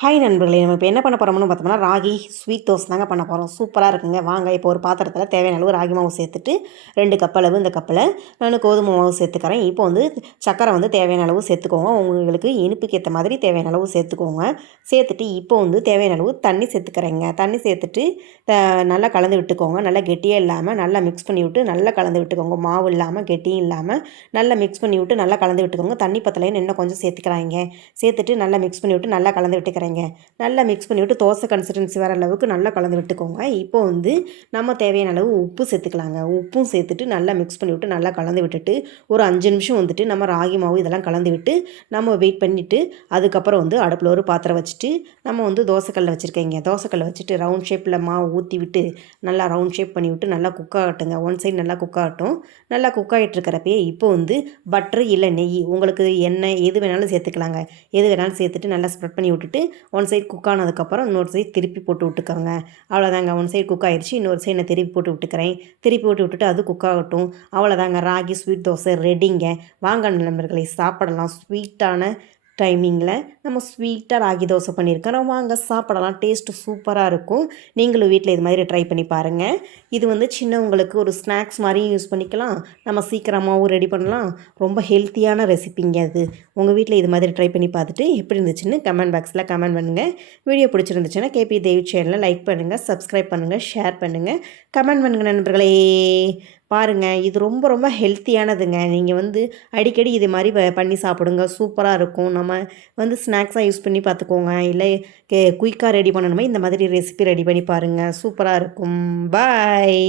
Hi நண்பர்களே! நம்ம இப்போ என்ன பண்ண போகிறோம்னு பார்த்தோம்னா, ராகி ஸ்வீட் தோசை தாங்க பண்ண போகிறோம். சூப்பரா இருக்குங்க. வாங்க இப்போ ஒரு பாத்திரத்தில தேவையான அளவு ராகி மாவு சேர்த்துட்டு, 2 கப் அளவு இந்த கப்பில நான் கோதுமை மாவு சேர்த்துக்கிறேன். இப்போ வந்து சர்க்கரை வந்து தேவையான அளவு சேர்த்துக்கோங்க. உங்களுக்கு இனிப்புக்கு ஏத்த மாதிரி தேவையான அளவு சேர்த்துக்கோங்க. சேர்த்துட்டு இப்போ வந்து தேவையான அளவு தண்ணி சேர்த்துக்கிறேங்க. தண்ணி சேர்த்துட்டு நல்லா கலந்து விட்டுக்கோங்க. நல்லா கெட்டியா இல்லாம நல்லா மிக்ஸ் பண்ணி விட்டு நல்லா கலந்து விட்டுக்கோங்க. மாவு இல்லாம, கெட்டியும் இல்லாம நல்லா மிக்ஸ் பண்ணி விட்டு நல்லா கலந்து விட்டுக்கோங்க. தண்ணி பத்தலைன்னு இன்னும் கொஞ்சம் சேர்த்துக்கிறாய்ங்க. சேர்த்துட்டு நல்லா மிக்ஸ் பண்ணி விட்டு நல்லா கலந்து விட்டுக்கிறேங்க. நல்லா மிக்ஸ் பண்ணி விட்டு தோசை கன்சிஸ்டன்சி வர அளவுக்கு நல்லா கலந்து விட்டுக்கோங்க. இப்போ வந்து நம்ம தேவையான அளவு உப்பு சேர்த்துக்கலாங்க. உப்பும் சேர்த்துட்டு நல்லா மிக்ஸ் பண்ணி விட்டு நல்லா கலந்து விட்டுட்டு ஒரு 5 நிமிஷம் வந்துட்டு நம்ம ராகி மாவு இதெல்லாம் கலந்து விட்டு நம்ம வெயிட் பண்ணிவிட்டு அதுக்கப்புறம் வந்து அடுப்பில் ஒரு பாத்திரம் வச்சுட்டு நம்ம வந்து தோசைக்கல்லை வச்சுருக்கேங்க. தோசைக்கல்லை வச்சுட்டு ரவுண்ட் ஷேப்பில் மாவு ஊற்றி விட்டு நல்லா ரவுண்ட் ஷேப் பண்ணி விட்டு நல்லா குக் ஆகட்டுங்க. ஒன் சைடு நல்லா குக் ஆகட்டும். நல்லா குக் ஆகிட்டு இருக்கிறப்பயே இப்போ வந்து பட்டர் இல்லை நெய் உங்களுக்கு எண்ணெய் எது வேணாலும் சேர்த்துக்கலாங்க. எது வேணாலும் சேர்த்துட்டு நல்லா ஸ்ப்ரெட் பண்ணி விட்டுட்டு ஒன் சைடு குக் ஆனதுக்கப்புறம் இன்னொரு சைடு திருப்பி போட்டு விட்டுக்கோங்க. அவ்வளோதாங்க. ஒன் சைடு குக் ஆகிடுச்சு. இன்னொரு சைடு நான் திருப்பி போட்டு விட்டுக்கிறேன். திருப்பி போட்டு விட்டுட்டு அது குக் ஆகட்டும். அவ்வளோதாங்க. ராகி ஸ்வீட் தோசை ரெடிங்க. வாங்க நண்பர்களை சாப்பிடலாம். ஸ்வீட்டான டைமிங்கில் நம்ம ஸ்வீட்டாக ராகி தோசை பண்ணியிருக்கிறோம். வாங்க சாப்பிடலாம். டேஸ்ட்டு சூப்பராக இருக்கும். நீங்களும் வீட்டில் இது மாதிரி ட்ரை பண்ணி பாருங்கள். இது வந்து சின்னவங்களுக்கு ஒரு ஸ்நாக்ஸ் மாதிரியும் யூஸ் பண்ணிக்கலாம். நம்ம சீக்கிரமாகவும் ரெடி பண்ணலாம். ரொம்ப ஹெல்த்தியான ரெசிபிங்க அது. உங்கள் வீட்டில் இது மாதிரி ட்ரை பண்ணி பார்த்துட்டு எப்படி இருந்துச்சுன்னு கமெண்ட் பாக்ஸில் கமெண்ட் பண்ணுங்கள். வீடியோ பிடிச்சிருந்துச்சுன்னா கேபி தேவி சேனலை லைக் பண்ணுங்கள், சப்ஸ்கிரைப் பண்ணுங்கள், ஷேர் பண்ணுங்கள், கமெண்ட் பண்ணுங்கள் நண்பர்களே. பாருங்கள், இது ரொம்ப ரொம்ப ஹெல்த்தியானதுங்க. நீங்கள் வந்து அடிக்கடி இது மாதிரி பண்ணி சாப்பிடுங்க. சூப்பராக இருக்கும். நம்ம வந்து ஸ்நாக்ஸாக யூஸ் பண்ணி பார்த்துக்கோங்க. இல்லை குயிக்காக ரெடி பண்ணணுமா இந்த மாதிரி ரெசிபி ரெடி பண்ணி பாருங்கள். சூப்பராக இருக்கும். பாய்.